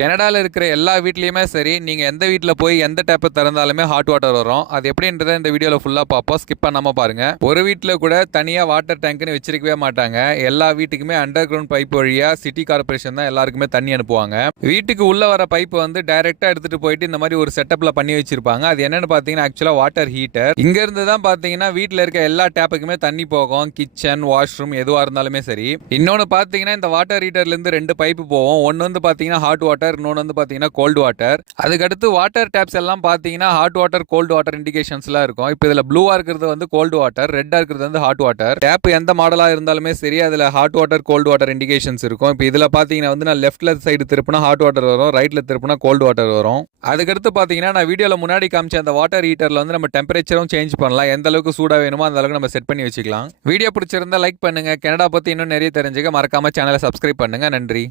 கனடால இருக்கிற எல்லா வீட்லயுமே சரி, நீங்க எந்த வீட்ல போய் எந்த டேப்பை திறந்தாலுமே ஹாட் வாட்டர் வரும். அது எப்படின்றத இந்த வீடியோல ஃபுல்லா பார்ப்போம். ஸ்கிப் பண்ணாம பாருங்க. ஒரு வீட்ல கூட தனியா வாட்டர் டேங்க்னு வச்சிருக்கவே மாட்டாங்க. எல்லா வீட்டுக்குமே அண்டர் கிரவுண்ட் பைப் வழியா சிட்டி கார்பரேஷன் தான் எல்லாருக்குமே தண்ணி அனுப்புவாங்க. வீட்டுக்கு உள்ள வர பைப் வந்து டைரக்டா எடுத்துட்டு போயிட்டு இந்த மாதிரி ஒரு செட்டப்ல பண்ணி வச்சிருப்பாங்க. அது என்னன்னு பாத்தீங்கன்னா ஆக்சுவலா வாட்டர் ஹீட்டர். இங்க இருந்து தான் பாத்தீங்கன்னா வீட்ல இருக்க எல்லா டேப்புக்குமே தண்ணி போகும். கிச்சன், வாஷ்ரூம் எதுவா இருந்தாலுமே சரி. இன்னொன்னு பாத்தீங்கன்னா இந்த வாட்டர் ஹீட்டர்ல இருந்து 2 பைப் போகும். ஒன்னு வந்து பாத்தீங்கன்னா ஹாட் வாட்டர், இன்னொன்று வந்து பாத்தீங்கன்னா கோல்டு வாட்டர். அதுக்கடுத்து வாட்டர் டேப்ஸ் எல்லாம் பாத்தீங்கன்னா ஹாட் வாட்டர், கோல்டு வாட்டர் இண்டிகேஷன்ஸ்லாம் இருக்கும். இப்போ இதுல ப்ளூவா இருக்கிறது வந்து கோல்டு வாட்டர், ரெட்டா இருக்கிறது வந்து ஹாட் வாட்டர். டேப் எந்த மாடலா இருந்தாலுமே சரி, அதுல hot water, cold water indications இருக்கும். இப்போ இதுல பாத்தீங்கன்னா வந்து நான் லெஃப்ட்ல சைடு திருப்பினா ஹாட் வாட்டர் வரும், ரைட்ல திருப்பினா கோல்டு வாட்டர் வரும். அதுக்கடுத்து பாத்தீங்கன்னா நான் வீடியோல முன்னாடி காமிச்ச அந்த வாட்டர் ஹீட்டர்ல வந்து நம்ம டெம்பரேச்சரும் சேஞ்ச் பண்ணலாம். எந்த அளவுக்கு சூடா வேணுமோ அந்த அளவுக்கு நம்ம செட் பண்ணி வச்சுக்கலாம். வீடியோ பிடிச்சிருந்தா லைக் பண்ணுங்க. கனடா பத்தி இன்னும் நிறைய தெரிஞ்சுக்க மறக்காம சேனலை சப்ஸ்கிரைப் பண்ணுங்க. நன்றி.